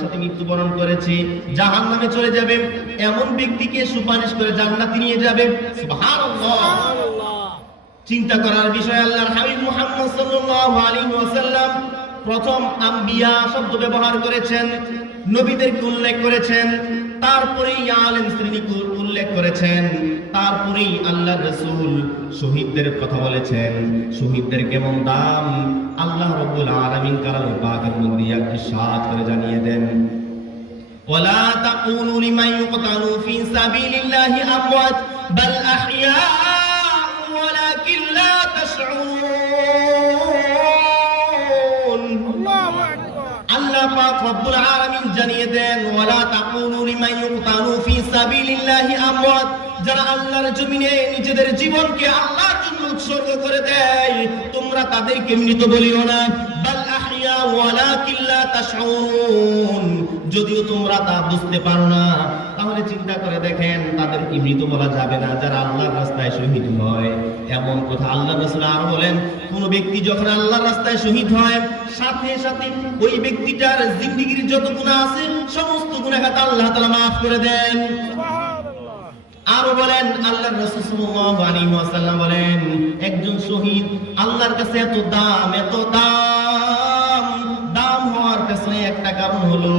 সাথে মৃত্যুবরণ করেছে, জাহান্নামে চলে যাবে, এমন ব্যক্তিকে সুপারিশ করে জান্নাতে নিয়ে যাবে। সুবহানাল্লাহ। চিন্তা করার বিষয়। আল্লাহর হাবিব মুহাম্মদ সাল্লাল্লাহু আলাইহি ওয়াসাল্লাম প্রথম আম্বিয়া শব্দ ব্যবহার করেছেন, নবীদেরকে উল্লেখ করেছেন, তারপরেই আলেম শ্রেণীকে উল্লেখ করেছেন, তারপরেই আল্লাহর রাসূল শহীদদের কথা বলেছেন। শহীদদের কেমন দাম আল্লাহ রাব্বুল আলামিন কালামে পাকের মধ্যে ইরশাদ করে জানিয়ে দেন, ওয়ালা তাকুলু লিমান ইউকতালু ফি সাবিলিল্লাহি আমওয়াত বাল আহইয়া ওয়ালাকিন লা তাশউরুন। আল্লাহ পাক রব্বুল আলামিন জানিয়ে দেন, ওয়ালা তাকুলু লিমান ইউকতালু ফি সাবিলিল্লাহি আমওয়াত, যারা আল্লাহর জমিনে নিজেদের জীবনকে আল্লাহর জন্য উৎসর্গ করে দেয় তোমরা তাদেরকে মৃত বলিও না, বাল আহইয়া ওয়ালাকিন লা তাশউরুন, যদিও তোমরা তা বুঝতে পারো না। তাহলে চিন্তা করে দেখেন তাদেরকে মৃত বলা যাবে না যারা আল্লাহর রাস্তায় শহীদ হয়। এমন কথা আল্লাহর রাসূল আর বলেন, কোন ব্যক্তি যখন আল্লাহর রাস্তায় শহীদ হয় সাথে সাথে ওই ব্যক্তিটার জিন্দেগীর যত গুনাহ আছে সমস্ত গুনাহগাতা আল্লাহ তাআলা maaf করে দেন। আরো বলেন আল্লাহর রাসূল সাল্লাল্লাহু আলাইহি ওয়াসাল্লাম বলেন, একজন শহীদ আল্লাহর কাছে এত দাম, এত দাম হওয়ার কাছে একটা কারণ হলো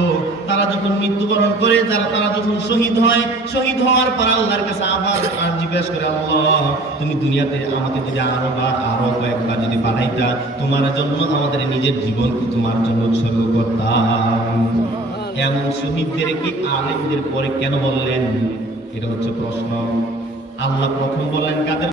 তারা যখন মৃত্যুবরণ করে, তারা যখন শহীদ হয়, শহীদ হওয়ার পর আল্লাহর কাছে আবার জিজ্ঞাসা করে, আল্লাহ তুমি দুনিয়াতে আমাকে যদি আরো কয়েকবার যদি পাঠাইতা, তোমার জন্য আমাদের নিজের জীবনকে তোমার জন্য উৎসর্গ করতাম। এমন শহীদদেরকে আলেমদের পরে কেন বললেন? এটা হচ্ছে প্রশ্ন। আল্লাহ প্রথম বললেন কাদের